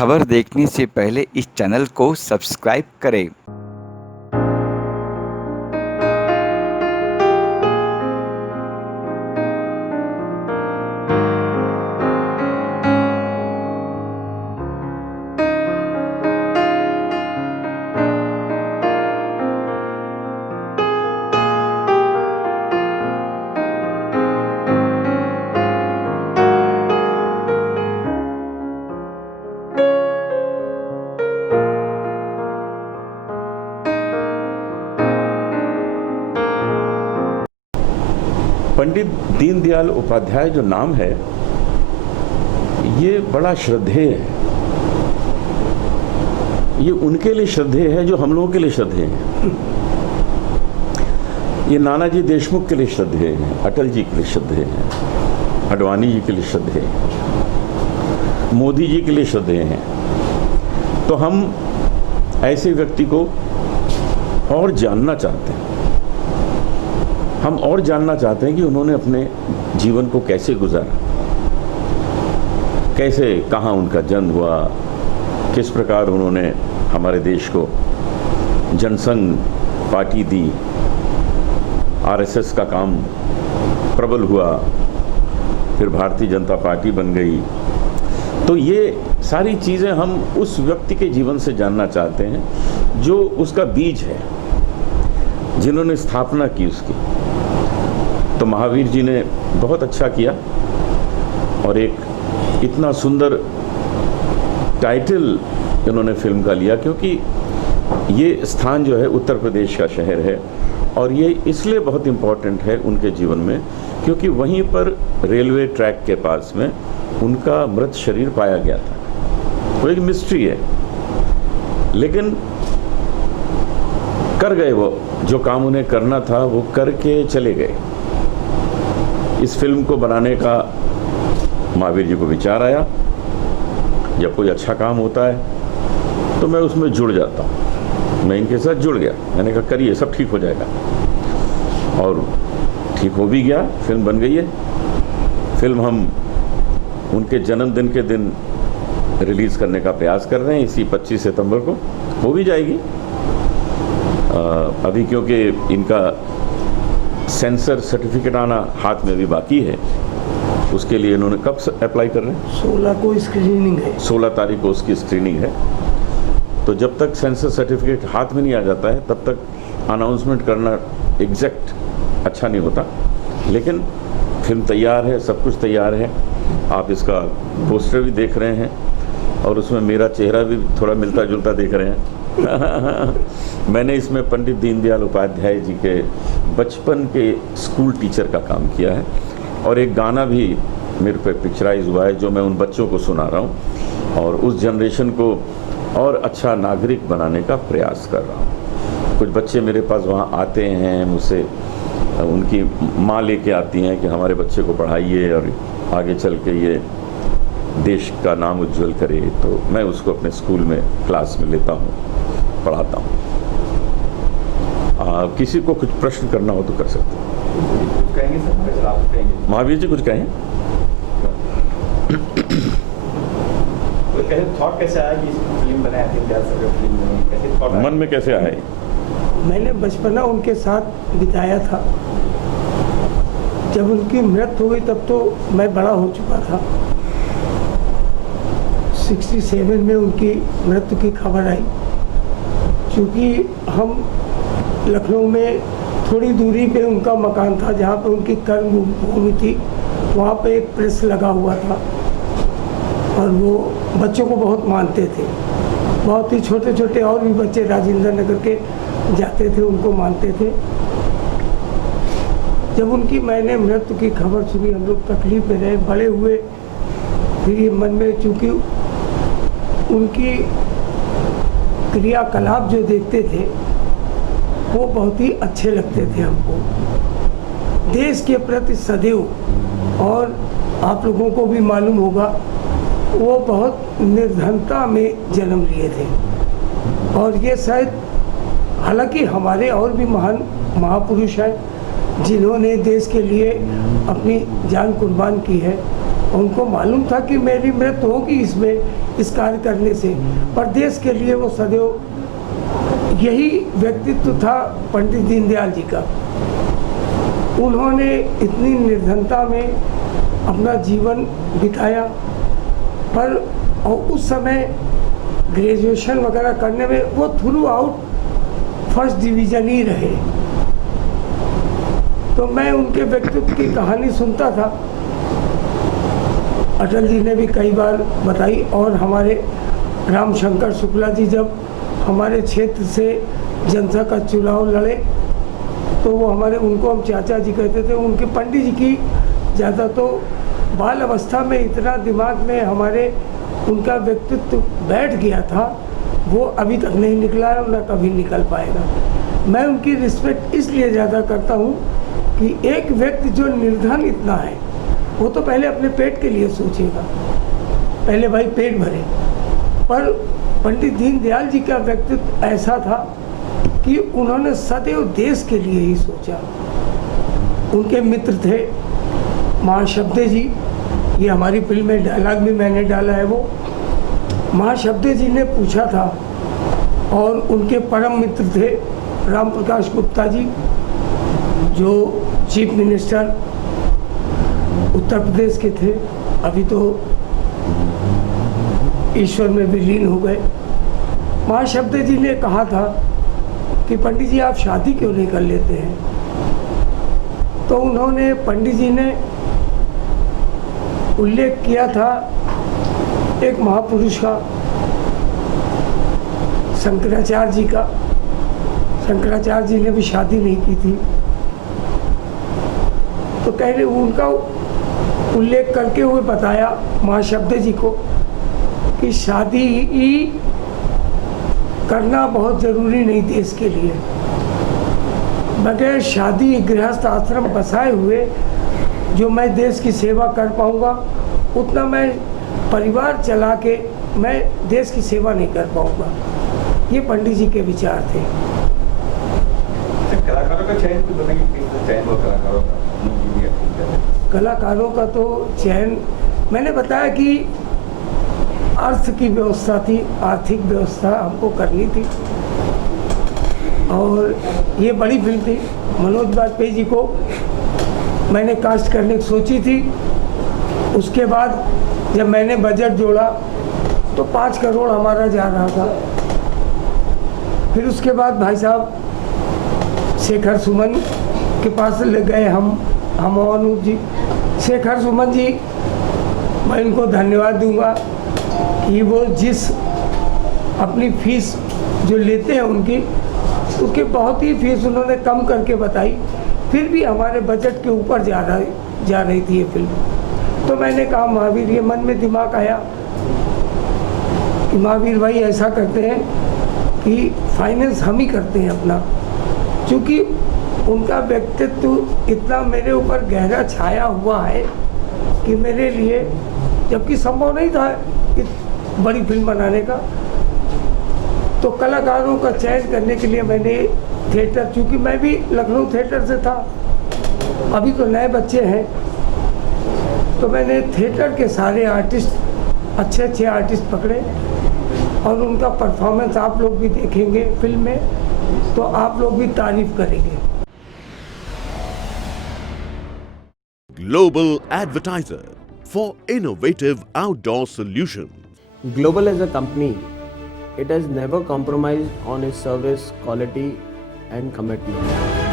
खबर देखने से पहले इस चैनल को सब्सक्राइब करें। पंडित दीनदयाल उपाध्याय जो नाम है ये बड़ा श्रद्धेय है। ये उनके लिए श्रद्धेय है जो हम लोगों के लिए श्रद्धेय है। ये नानाजी देशमुख के लिए श्रद्धेय है, अटल जी के लिए श्रद्धेय है, आडवाणी जी के लिए श्रद्धेय है, मोदी जी के लिए श्रद्धेय हैं। तो हम ऐसे व्यक्ति को और जानना चाहते हैं। हम और जानना चाहते हैं कि उन्होंने अपने जीवन को कैसे गुजारा, कैसे कहाँ उनका जन्म हुआ, किस प्रकार उन्होंने हमारे देश को जनसंघ पार्टी दी, आरएसएस का काम प्रबल हुआ, फिर भारतीय जनता पार्टी बन गई। तो ये सारी चीज़ें हम उस व्यक्ति के जीवन से जानना चाहते हैं जो उसका बीज है, जिन्होंने स्थापना की उसकी। तो महावीर जी ने बहुत अच्छा किया और एक इतना सुंदर टाइटल इन्होंने फिल्म का लिया, क्योंकि ये स्थान जो है उत्तर प्रदेश का शहर है और ये इसलिए बहुत इम्पोर्टेंट है उनके जीवन में क्योंकि वहीं पर रेलवे ट्रैक के पास में उनका मृत शरीर पाया गया था। वो एक मिस्ट्री है, लेकिन कर गए वो जो काम उन्हें करना था, वो करके चले गए। इस फिल्म को बनाने का महावीर जी को विचार आया, जब कोई अच्छा काम होता है तो मैं उसमें जुड़ जाता हूँ। मैं इनके साथ जुड़ गया, मैंने कहा करिए, सब ठीक हो जाएगा। और ठीक हो भी गया, फिल्म बन गई है। फिल्म हम उनके जन्मदिन के दिन रिलीज़ करने का प्रयास कर रहे हैं, इसी 25 सितंबर को हो भी जाएगी। अभी क्योंकि इनका सेंसर सर्टिफिकेट आना हाथ में भी बाकी है, उसके लिए इन्होंने कब अप्लाई कर रहे हैं? 16 को स्क्रीनिंग है, 16 तारीख को उसकी स्क्रीनिंग है। तो जब तक सेंसर सर्टिफिकेट हाथ में नहीं आ जाता है तब तक अनाउंसमेंट करना एग्जैक्ट अच्छा नहीं होता। लेकिन फिल्म तैयार है, सब कुछ तैयार है। आप इसका पोस्टर भी देख रहे हैं और उसमें मेरा चेहरा भी थोड़ा मिलता जुलता देख रहे हैं। मैंने इसमें पंडित दीनदयाल उपाध्याय जी के बचपन के स्कूल टीचर का काम किया है और एक गाना भी मेरे पे पिक्चराइज हुआ है जो मैं उन बच्चों को सुना रहा हूँ और उस जनरेशन को और अच्छा नागरिक बनाने का प्रयास कर रहा हूँ। कुछ बच्चे मेरे पास वहाँ आते हैं, मुझसे उनकी माँ लेके आती हैं कि हमारे बच्चे को पढ़ाइए और आगे चल के ये देश का नाम उज्जवल करे। तो मैं उसको अपने स्कूल में क्लास में लेता हूँ, पढ़ाता हूँ। किसी को कुछ प्रश्न करना हो तो कर सकते हैं। कहेंगे सर, आप कहेंगे? महावीर जी कुछ कहें? थॉट कैसे आया कि इसको फिल्म बनाया, फिल्म बनी, कैसे थॉट मन में कैसे आया? मैंने बचपना उनके साथ बिताया था। जब उनकी मृत्यु हुई तब तो मैं बड़ा हो चुका था। 67 में उनकी मृत्यु की खबर आई। क्योंकि हम लखनऊ में थोड़ी दूरी पे उनका मकान था जहाँ पे उनकी कर्म भूमि थी, वहाँ पे एक प्रेस लगा हुआ था और वो बच्चों को बहुत मानते थे। बहुत ही छोटे छोटे और भी बच्चे राजेंद्र नगर के जाते थे, उनको मानते थे। जब उनकी मैंने मृत्यु की खबर सुनी, हम लोग तकलीफ में रहे, बड़े हुए। फिर ये मन में, चूँकि उनकी क्रियाकलाप जो देखते थे वो बहुत ही अच्छे लगते थे हमको, देश के प्रति सदैव। और आप लोगों को भी मालूम होगा वो बहुत निर्धनता में जन्म लिए थे और ये शायद, हालांकि हमारे और भी महान महापुरुष हैं जिन्होंने देश के लिए अपनी जान कुर्बान की है। उनको मालूम था कि मेरी मृत्यु होगी इसमें, इस कार्य करने से, पर देश के लिए वो सदैव यही व्यक्तित्व था पंडित दीनदयाल जी का। उन्होंने इतनी निर्धनता में अपना जीवन बिताया, पर और उस समय ग्रेजुएशन वगैरह करने में वो थ्रू आउट फर्स्ट डिवीज़न ही रहे। तो मैं उनके व्यक्तित्व की कहानी सुनता था, अटल जी ने भी कई बार बताई, और हमारे रामशंकर शुक्ला जी जब हमारे क्षेत्र से जनता का चुनाव लड़े तो वो हमारे, उनको हम चाचा जी कहते थे। उनके पंडित जी की ज़्यादा तो बाल अवस्था में इतना दिमाग में हमारे उनका व्यक्तित्व बैठ गया था, वो अभी तक नहीं निकला है और न कभी निकल पाएगा। मैं उनकी रिस्पेक्ट इसलिए ज़्यादा करता हूँ कि एक व्यक्ति जो निर्धन इतना है, वो तो पहले अपने पेट के लिए सोचेगा, पहले भाई पेट भरे। पर पंडित दीनदयाल जी का व्यक्तित्व ऐसा था कि उन्होंने सदैव देश के लिए ही सोचा। उनके मित्र थे महाशब्दे जी, ये हमारी फिल्म में डायलॉग भी मैंने डाला है। वो महाशब्दे जी ने पूछा था, और उनके परम मित्र थे राम प्रकाश गुप्ता जी, जो चीफ मिनिस्टर उत्तर प्रदेश के थे, अभी तो ईश्वर में विलीन हो गए। महाशब्दे जी ने कहा था कि पंडित जी आप शादी क्यों नहीं कर लेते हैं। तो उन्होंने, पंडित जी ने उल्लेख किया था एक महापुरुष का, शंकराचार्य जी का। शंकराचार्य जी ने भी शादी नहीं की थी, तो कहने उनका उल्लेख करके हुए बताया महाशब्दे जी को कि शादी ही करना बहुत ज़रूरी नहीं देश के लिए, बगैर शादी गृहस्थ आश्रम बसाए हुए जो मैं देश की सेवा कर पाऊँगा, उतना मैं परिवार चला के मैं देश की सेवा नहीं कर पाऊँगा। ये पंडित जी के विचार थे। कलाकारों का चयन तो बनेगी, चयन हो कलाकारों का, कलाकारों का तो चयन मैंने बताया कि अर्थ की व्यवस्था थी, आर्थिक व्यवस्था हमको करनी थी, और ये बड़ी फिल्म थी। मनोज वाजपेयी जी को मैंने कास्ट करने की सोची थी। उसके बाद जब मैंने बजट जोड़ा तो 5 करोड़ हमारा जा रहा था। फिर उसके बाद भाई साहब शेखर सुमन के पास ले गए हम अनूप जी। शेखर सुमन जी, मैं इनको धन्यवाद दूंगा कि वो जिस अपनी फीस जो लेते हैं उनकी, उसकी बहुत ही फीस उन्होंने कम करके बताई, फिर भी हमारे बजट के ऊपर जा रही थी ये फिल्म। तो मैंने कहा महावीर, ये मन में दिमाग आया कि महावीर भाई ऐसा करते हैं कि फाइनेंस हम ही करते हैं अपना, क्योंकि उनका व्यक्तित्व इतना मेरे ऊपर गहरा छाया हुआ है कि मेरे लिए, जबकि संभव नहीं था बड़ी फिल्म बनाने का, तो कलाकारों का चयन करने के लिए मैंने थिएटर, चूँकि मैं भी लखनऊ थिएटर से था, अभी तो नए बच्चे हैं, तो मैंने थिएटर के सारे आर्टिस्ट, अच्छे आर्टिस्ट पकड़े, और उनका परफॉर्मेंस आप लोग भी देखेंगे फिल्म में, तो आप लोग भी तारीफ करेंगे। Global advertiser for innovative outdoor solutions. Global as a company, it has never compromised on its service quality and commitment.